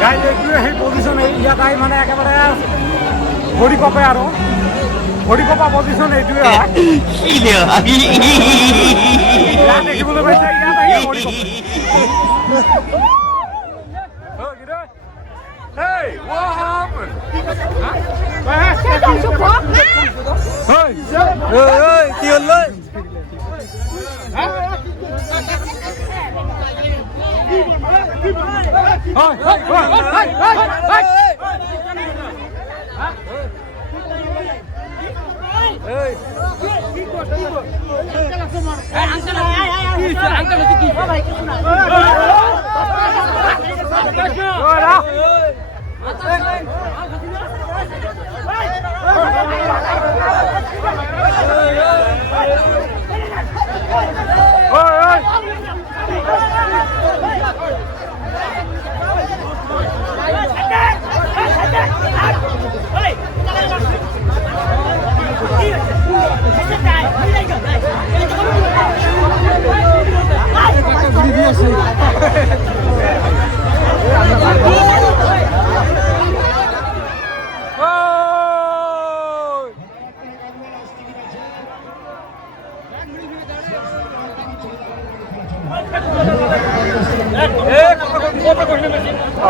Guys এইটোৱে সেই position ইয়াত আহি মানে একেবাৰে ভৰি কপে আৰু ভৰি কপা পজিশ্যন এইটোৱে হয় ইয়াত দেখিবলৈ পাইছে ইয়াত আহি ভৰি কপে Hey, what happened? Hey, hey, কি হল?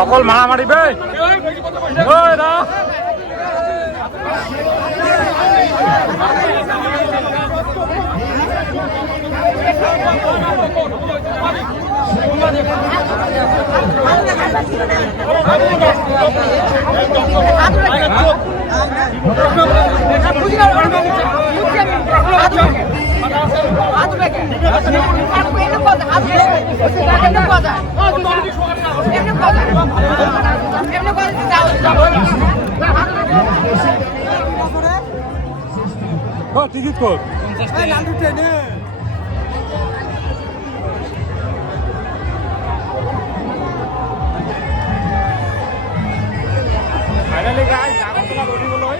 অকল মাৰা মাৰিবে টিকিট কত ফাইনালি গাইজ আগৰতলা দৌৰিবলৈ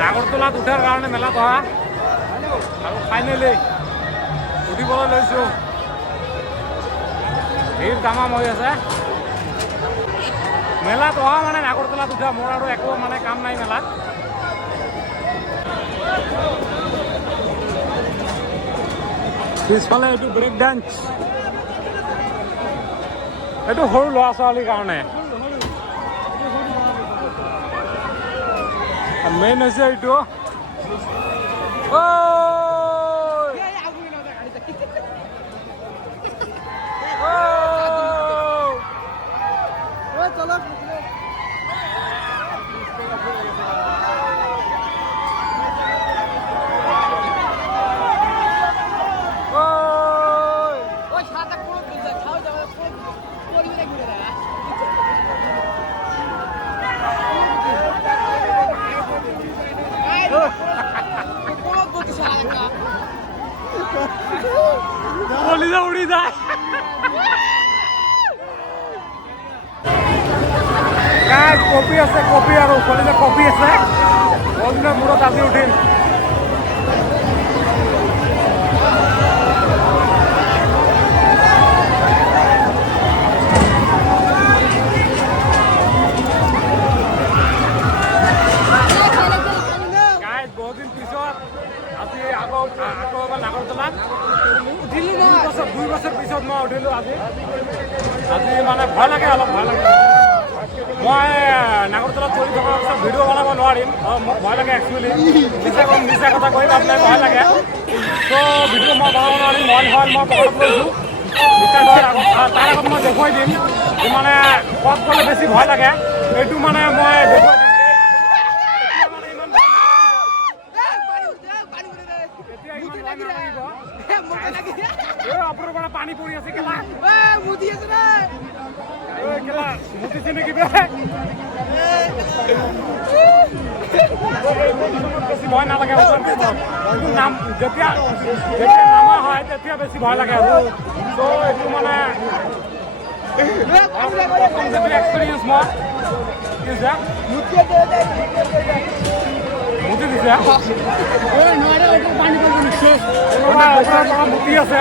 নাগৰতলাত উঠাৰ কাৰণে মেলা বহা আৰু ফাইনেলি উঠিবলৈ লৈছোঁ ভিৰ তামাম হৈ আছে মেলাত অহা মানে নাগৰতলাত উঠা মোৰ আৰু একো মানে কাম নাই মেলাত পিছফালে এইটো ব্ৰেক ডান্স এইটো সৰু ল'ৰা ছোৱালীৰ কাৰণে মেইন হৈছে এইটো কলিজা উড়ি যায় কপি আছে কপি আৰু কলিজা কপি আছে বহুদিনৰ মূৰত আজি উঠিম বহুদিন পিছত আজি আকৌ এবাৰ নাগৰতলাত দুই বছৰ পিছত মই উঠিলোঁ আজি মানে ভয় লাগে অলপ ভয় লাগে মই নাগৰতলাত চলি থকাৰ পিছত ভিডিঅ' বনাব নোৱাৰিম মোক ভয় লাগে একচুৱেলি মিছা কথা কৈ আপোনাৰ ভয় লাগে ত' ভিডিঅ' মই বনাব নোৱাৰিম মই পকেটত লৈছোঁ তাৰ আগত মই দেখুৱাই দিম যে মানে ক'ত গ'লে বেছি ভয় লাগে এইটো মানে মই দেখুৱাই দিম আপোনাৰ পৰা পানী পৰি আছে কেলা মুতি আছে কেলা মুতিছে নেকি বেছি ভয় নালাগে নাম যেতিয়া নামা হয় তেতিয়া বেছি ভয় লাগে আৰু ত' এইটো মানে এক্সপিৰিয়েঞ্চ মই কি হৈছে মুতি উঠিছে মুক্তি আছে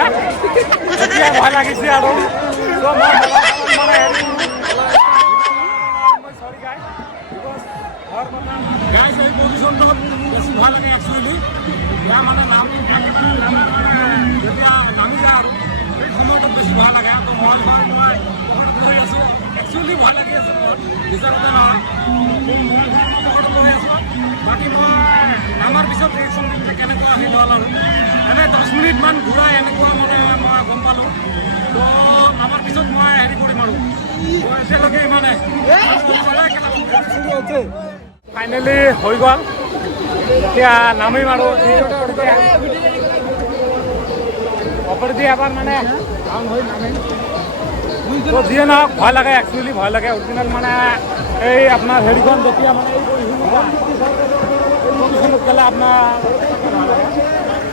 এতিয়া ভয় লাগিছে আৰু মানে গাইজ এই পজিশ্যনটো বেছি ভয় লাগে একচুৱেলি ইয়াৰ মানে যেতিয়া নামি যায় আৰু সেই সময়টোত বেছি ভয় লাগে তো মই ধৰি আছোঁ একচুৱেলি ভয় লাগি আছে মোৰ বিচাৰতে নহয় মই আছোঁ বাকী মই নামাৰ পিছত ৰিয়েকশ্যন কেনেকুৱা আহি গ'ল আৰু এনে 10 মিনিটমান ঘূৰাই এনেকুৱা মানে মই গম পালোঁ তো নামাৰ পিছত মই হেৰি কৰিম আৰু এতিয়ালৈকে মানে ফাইনেলি হৈ গ'ল এতিয়া নামিম আৰু অপৰেদি এবাৰ মানে তো যিয়ে নহওক ভয় লাগে একচুৱেলি ভয় লাগে অৰিজিনেল মানে এই আপোনাৰ হেৰিখন যেতিয়া মানে এই পজিশ্যনত গ'লে আপোনাৰ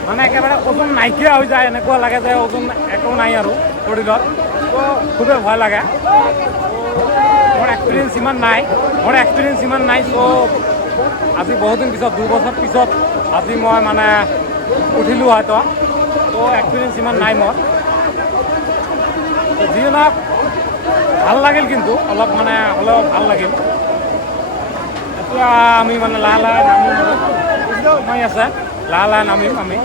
মানে একেবাৰে ওজন নাইকিয়া হৈ যায় এনেকুৱা লাগে যে ওজন একো নাই আৰু শৰীৰত তো খুবেই ভয় লাগে মোৰ এক্সপিৰিয়েঞ্চ ইমান নাই চ' আজি বহুদিন পিছত 2 বছৰ পিছত আজি মই মানে উঠিলোঁ হয়তো তো এক্সপিৰিয়েঞ্চ ইমান নাই মোৰ তো যিয়ে নহওক ভাল লাগিল কিন্তু অলপ মানে হ'লেও ভাল লাগিল এতিয়া আমি মানে লাহে লাহে নামিম সময় আছে লাহে লাহে নামিম আমি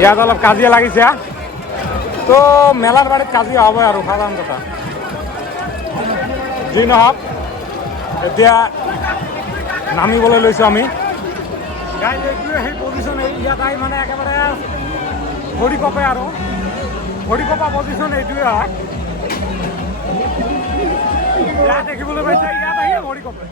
ইয়াত অলপ কাজিয়া লাগিছে তো মেলাৰ বাৰীত কাজিয়া হ'বই আৰু সাধাৰণ কথা যি নহওক এতিয়া নামিবলৈ লৈছোঁ আমি গাইজ এইটোৱে সেই পজিশ্যন ইয়াত আহি মানে একেবাৰে ভৰি কপে আৰু ভৰি কপা পজিশ্যন এইটোৱে হয় ইয়াত দেখিবলৈ পাইছে ইয়াত আহি ভৰি কপে